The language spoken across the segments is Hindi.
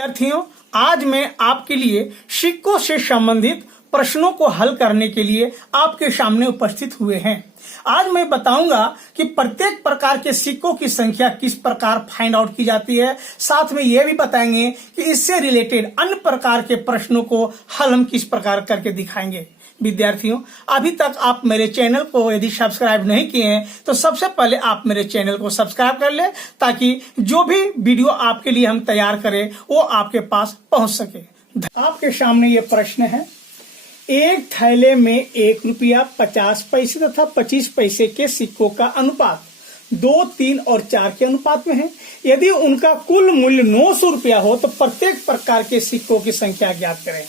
विद्यार्थियों, आज मैं आपके लिए सिक्कों से संबंधित प्रश्नों को हल करने के लिए आपके सामने उपस्थित हुए हैं। आज मैं बताऊंगा कि प्रत्येक प्रकार के सिक्कों की संख्या किस प्रकार फाइंड आउट की जाती है। साथ में यह भी बताएंगे कि इससे रिलेटेड अन्य प्रकार के प्रश्नों को हल हम किस प्रकार करके दिखाएंगे। विद्यार्थियों, अभी तक आप मेरे चैनल को यदि सब्सक्राइब नहीं किए हैं तो सबसे पहले आप मेरे चैनल को सब्सक्राइब कर लें, ताकि जो भी वीडियो आपके लिए हम तैयार करें वो आपके पास पहुंच सके। आपके सामने ये प्रश्न है, एक थैले में 1 रुपया 50 पैसे तथा 25 पैसे के सिक्कों का अनुपात 2, 3 और 4 के अनुपात में है। यदि उनका कुल मूल्य 900 रुपया हो तो प्रत्येक प्रकार के सिक्कों की संख्या ज्ञात करें।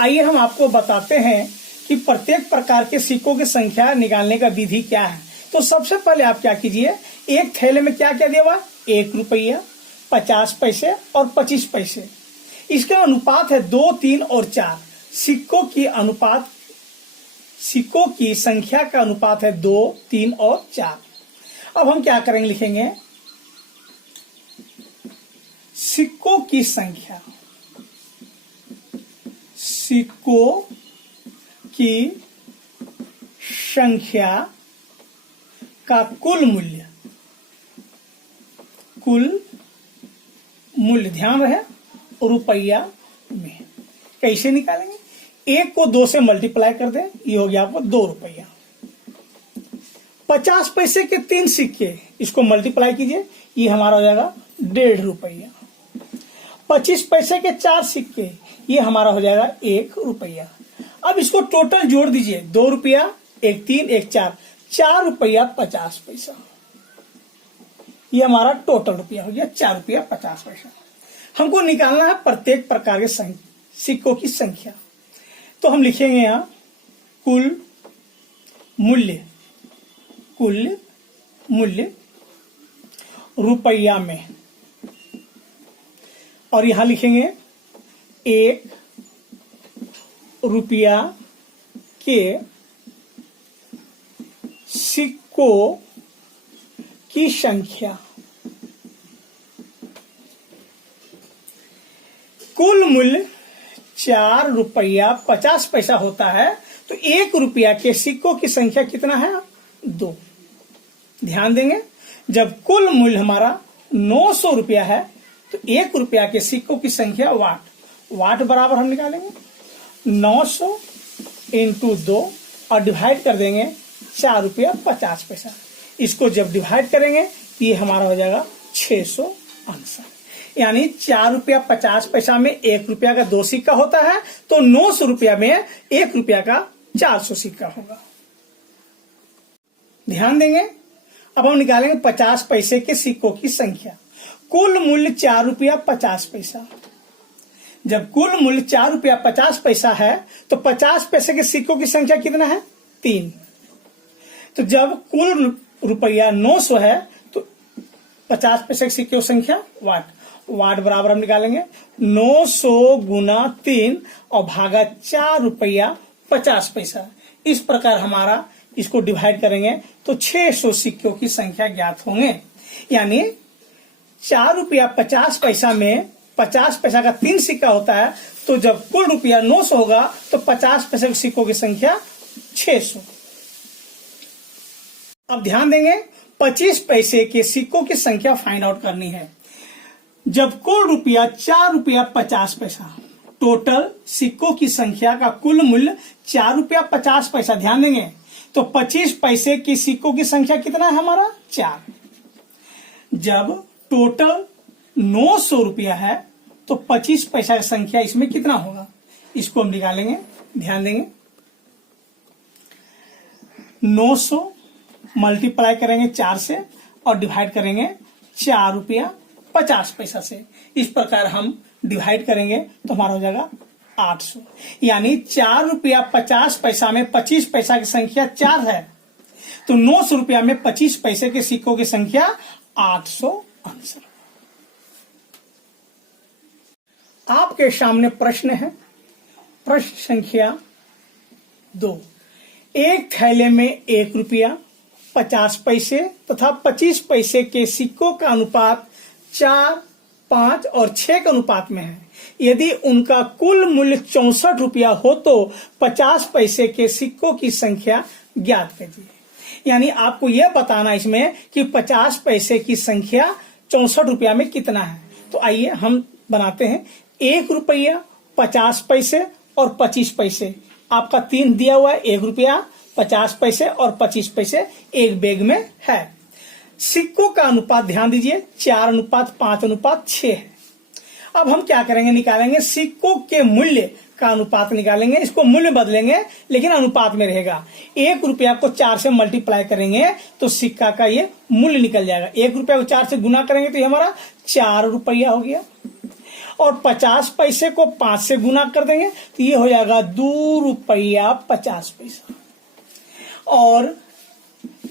आइए हम आपको बताते हैं कि प्रत्येक प्रकार के सिक्कों की संख्या निकालने का विधि क्या है। तो सबसे पहले आप क्या कीजिए, एक थैले में क्या क्या दिया हुआ, 1 रुपया 50 पैसे और 25 पैसे। इसका अनुपात है 2, 3 और 4। सिक्कों की संख्या का अनुपात है 2, 3 और 4। अब हम क्या करेंगे, लिखेंगे सिक्कों की संख्या, सिक्कों की संख्या का कुल मूल्य ध्यान रहे रुपया में। कैसे निकालेंगे, 1 को 2 से मल्टीप्लाई कर दें, ये हो गया आपको 2 रुपया। 50 पैसे के 3 सिक्के, इसको मल्टीप्लाई कीजिए, ये हमारा हो जाएगा 1.5 रुपया। 25 पैसे के 4 सिक्के, ये हमारा हो जाएगा 1 रुपया। अब इसको टोटल जोड़ दीजिए, 2 रुपया, 1 3 1 4, 4 रुपया 50 पैसा। ये हमारा टोटल रुपया हो गया 4 रुपया 50 पैसा। हमको निकालना है प्रत्येक प्रकार के सिक्कों की संख्या। तो हम लिखेंगे यहां कुल मूल्य रुपया में, और यहां लिखेंगे 1 रुपया के सिक्कों की संख्या। कुल मूल्य 4 रुपया 50 पैसा होता है, तो 1 रुपया के सिक्कों की संख्या कितना है, 2। ध्यान देंगे, जब कुल मूल्य हमारा 900 रुपया है तो 1 रुपया के सिक्कों की संख्या वाट बराबर हम निकालेंगे 900 इंटू 2 और डिवाइड कर देंगे 4 रुपया 50 पैसा। इसको जब डिवाइड करेंगे तो ये हमारा हो जाएगा 669, यानी 4 रुपया 50 पैसा में 1 रुपया का 2 सिक्का होता है, तो 900 रुपया में 1 रुपया का 400 सिक्का होगा। ध्यान देंगे, अब हम निकालेंगे 50 पैसे के सिक्कों की संख्या। कुल मूल्य 4 रुपया 50 पैसा। जब कुल मूल्य 4 रुपया 50 पैसा है तो 50 पैसे के सिक्कों की संख्या कितना है, 3। तो जब कुल रुपया 900 है तो 50 पैसे के सिक्कों की संख्या वाट बराबर हम निकालेंगे 900 गुना 3 और भागा 4 रुपया 50 पैसा। इस प्रकार हमारा इसको डिवाइड करेंगे तो 600 सिक्कों की संख्या ज्ञात होंगे। यानी 4 रुपया 50 पैसा में 50 पैसा का 3 सिक्का होता है, तो जब कुल रुपया 900 होगा तो 50 पैसे के सिक्कों की संख्या 600। अब ध्यान देंगे, 25 पैसे के सिक्कों की संख्या फाइंड आउट करनी है। जब कुल रुपया 4 रुपया 50 पैसा, टोटल सिक्कों की संख्या का कुल मूल्य 4 रुपया 50 पैसा। ध्यान देंगे, तो 25 पैसे की सिक्कों की संख्या कितना है हमारा, 4। जब टोटल 900 रुपया है तो 25 पैसा की संख्या इसमें कितना होगा, इसको हम निकालेंगे। ध्यान देंगे, 900 मल्टीप्लाई करेंगे 4 से और डिवाइड करेंगे 4 रुपया 50 पैसा से। इस प्रकार हम डिवाइड करेंगे तो हमारा हो जाएगा 800। यानी 4 रुपया 50 पैसा में 25 पैसा की संख्या 4 है, तो 900 रुपया में 25 पैसे के सिक्कों की संख्या 800 आंसर। आपके सामने प्रश्न है, प्रश्न संख्या 2। एक थैले में 1 रुपया 50 पैसे तथा 25 पैसे के सिक्कों का अनुपात 4, 5 और 6 के अनुपात में है। यदि उनका कुल मूल्य 64 रुपया हो तो 50 पैसे के सिक्कों की संख्या ज्ञात कीजिए। यानी आपको यह बताना इसमें कि 50 पैसे की संख्या 64 रुपया में कितना है। तो आइए हम बनाते हैं। 1 रुपया, 50 पैसे और 25 पैसे। आपका 3 दिया हुआ है, 1 रुपया, 50 पैसे और 25 पैसे एक बैग में है। सिक्कों का अनुपात ध्यान दीजिए 4:5:6 है। अब हम क्या करेंगे, निकालेंगे सिक्कों के मूल्य का अनुपात निकालेंगे। इसको मूल्य बदलेंगे लेकिन अनुपात में रहेगा। 1 रुपया को 4 से मल्टीप्लाई करेंगे तो सिक्का का ये मूल्य निकल जाएगा। 1 रुपया को 4 से गुना करेंगे तो ये हमारा 4 रुपया हो गया। और 50 पैसे को 5 से गुना कर देंगे तो ये हो जाएगा 2 रुपया 50 पैसा। और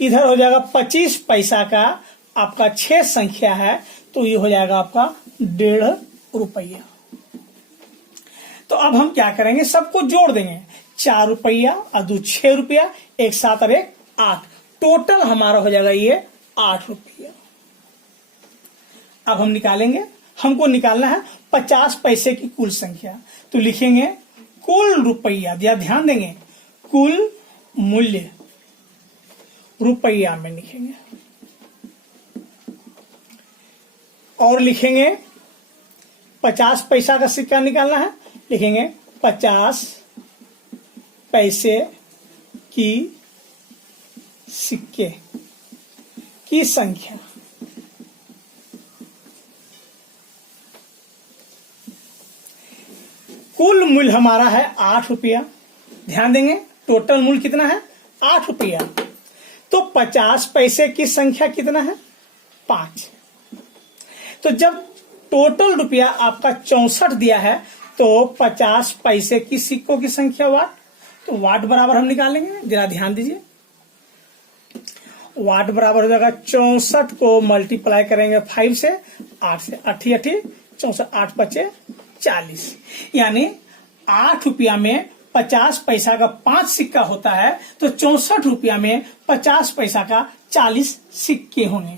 इधर हो जाएगा 25 पैसा का आपका 6 संख्या है तो ये हो जाएगा आपका 1.5 रुपया। तो अब हम क्या करेंगे, सबको जोड़ देंगे। 4 रुपया और 2 6 रुपया, 1 7 और 1 8, टोटल हमारा हो जाएगा ये 8 रुपया। अब हम निकालेंगे, हमको निकालना है 50 पैसे की कुल संख्या। तो लिखेंगे कुल रुपया, ध्यान देंगे कुल मूल्य रुपया में लिखेंगे। और लिखेंगे 50 पैसा का सिक्का निकालना है, लिखेंगे 50 पैसे की सिक्के की संख्या। कुल मूल्य हमारा है 8 रुपया। ध्यान देंगे टोटल मूल्य कितना है, 8 रुपया। तो 50 पैसे की संख्या कितना है, 5। तो जब टोटल रुपया आपका 64 दिया है तो 50 पैसे की सिक्कों की संख्या वाट, तो वाट बराबर हम निकालेंगे। जरा ध्यान दीजिए, वाट बराबर हो जाएगा 64 को मल्टीप्लाई करेंगे 5 से, 8 से, 8 64, 8 5 40। यानी 8 रुपया में 50 पैसा का 5 सिक्का होता है तो 64 रुपया में 50 पैसा का 40 सिक्के होंगे।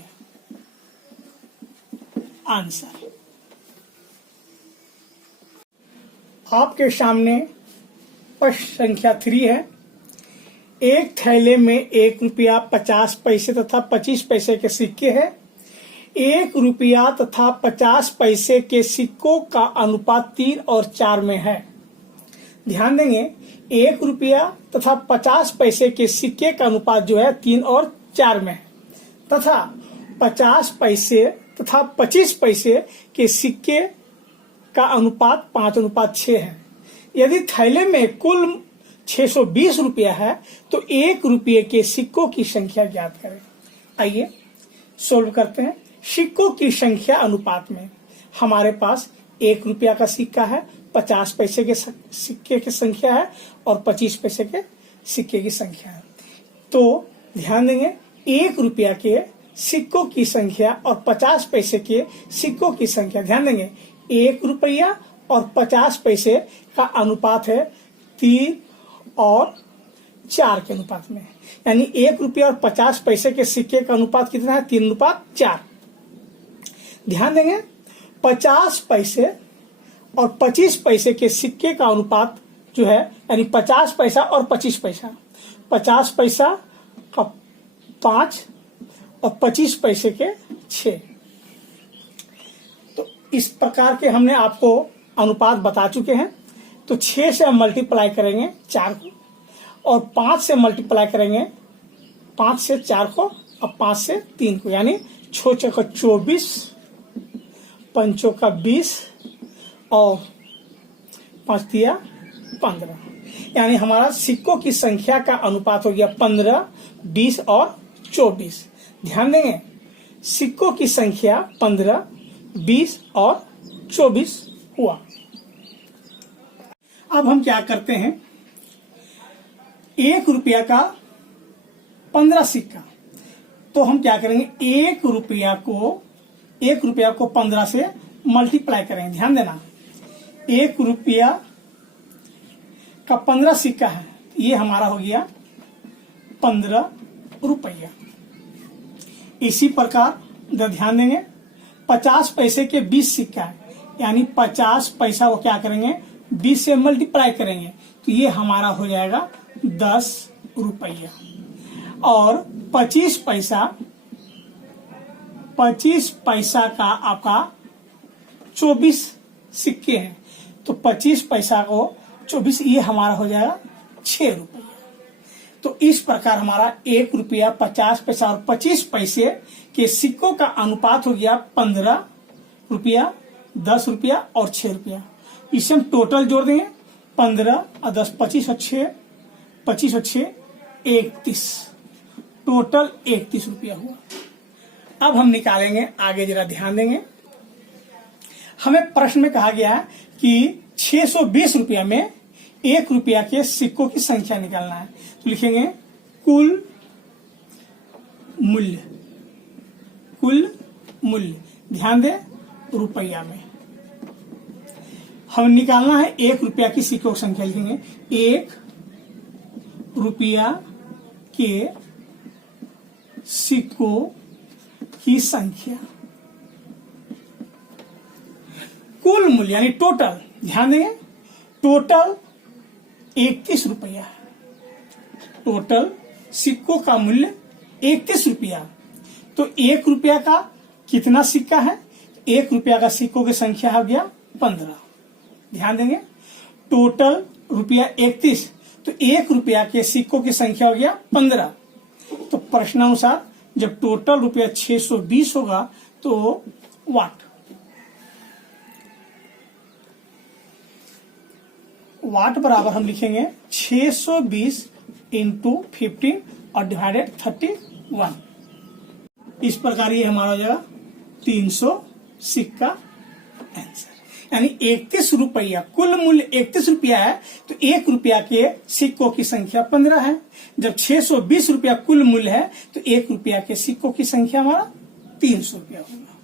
आंसर आपके सामने प्रश्न संख्या 3 है। एक थैले में 1 रुपया 50 पैसे तथा 25 पैसे के सिक्के हैं। 1 रुपया तथा 50 पैसे के सिक्कों का अनुपात 3 और 4 में है। ध्यान देंगे 1 रुपया तथा 50 पैसे के सिक्के का अनुपात जो है 3 और 4 में है, तथा 50 पैसे तथा 25 पैसे के सिक्के का अनुपात 5:6 है। यदि थैले में कुल 620 रुपया है तो 1 रुपये के सिक्कों की संख्या ज्ञात करें। आइए सोल्व करते हैं। सिक्कों की संख्या अनुपात में हमारे पास 1 रुपया का सिक्का है, 50 पैसे के सिक्के की संख्या है और 25 पैसे के सिक्के की संख्या है। तो ध्यान देंगे 1 रुपया के सिक्कों की संख्या और 50 पैसे के सिक्कों की संख्या, ध्यान देंगे 1 रुपया और 50 पैसे का अनुपात है 3 और 4 के अनुपात में। यानी 1 रुपया और 50 पैसे के सिक्के का अनुपात कितना है, 3:4। ध्यान देंगे 50 पैसे और 25 पैसे के सिक्के का अनुपात जो है, यानी 50 पैसा और 25 पैसा, 50 पैसा का 5 और 25 पैसे के 6। तो इस प्रकार के हमने आपको अनुपात बता चुके हैं। तो 6 से हम मल्टीप्लाई करेंगे 4 को, और 5 से मल्टीप्लाई करेंगे 5 से 4 को, और 5 से 3 को, यानी 6 का 24, 5 का 20 और 5 दिया 15। यानी हमारा सिक्कों की संख्या का अनुपात हो गया 15, 20 और 24। ध्यान देंगे सिक्कों की संख्या 15, 20 और 24 हुआ। अब हम क्या करते हैं, 1 रुपया का 15 सिक्का, तो हम क्या करेंगे 1 रुपया को 15 से मल्टीप्लाई करेंगे। ध्यान देना 1 रुपया का 15 सिक्का है, ये हमारा हो गया 15 रुपया। इसी प्रकार ध्यान देंगे 50 पैसे के 20 सिक्का है, यानी 50 पैसा वो क्या करेंगे 20 से मल्टीप्लाई करेंगे तो ये हमारा हो जाएगा 10 रुपया। और 25 पैसा का आपका 24 सिक्के हैं, तो 25 पैसा को 24 ये हमारा हो जाएगा 6 रुपया। तो इस प्रकार हमारा 1 रुपया, 50 पैसा और 25 पैसे के सिक्कों का अनुपात हो गया 15 रुपया, 10 रुपया और 6 रुपया। इसे हम टोटल जोड़ देंगे 15 और 10, 25 और 6, 25 और 6 31, टोटल 31 रुपया हुआ। अब हम निकालेंगे, आगे जरा ध्यान देंगे। हमें प्रश्न में कहा गया है कि 620 रुपया में 1 रुपया के सिक्कों की संख्या निकालना है, तो लिखेंगे कुल मूल्य, ध्यान दे रुपया में हम निकालना है 1 रुपया की सिक्कों की संख्या। लिखेंगे 1 रुपया के सिक्कों की संख्या, कुल मूल्य यानी टोटल, ध्यान देंगे टोटल 31 रुपया है। टोटल सिक्कों का मूल्य 31 रुपया। तो 1 रुपया का कितना सिक्का है, 1 रुपया का सिक्कों की संख्या हो गया 15, ध्यान देंगे टोटल रुपया 31, तो 1 रुपया के सिक्कों की संख्या हो गया 15। तो प्रश्नानुसार जब टोटल रुपया 620 होगा तो वाट बराबर हम लिखेंगे 620 इंटू 15 और डिवाइडेड 31। इस प्रकार ये हमारा हो जाएगा 300 सिक्का आंसर। यानी 31 रुपया, कुल मूल्य 31 रुपया है, तो 1 रुपया के सिक्कों की संख्या 15 है। जब 620 रुपया कुल मूल्य है तो 1 रुपया के सिक्कों की संख्या हमारा 300 रुपया होगा।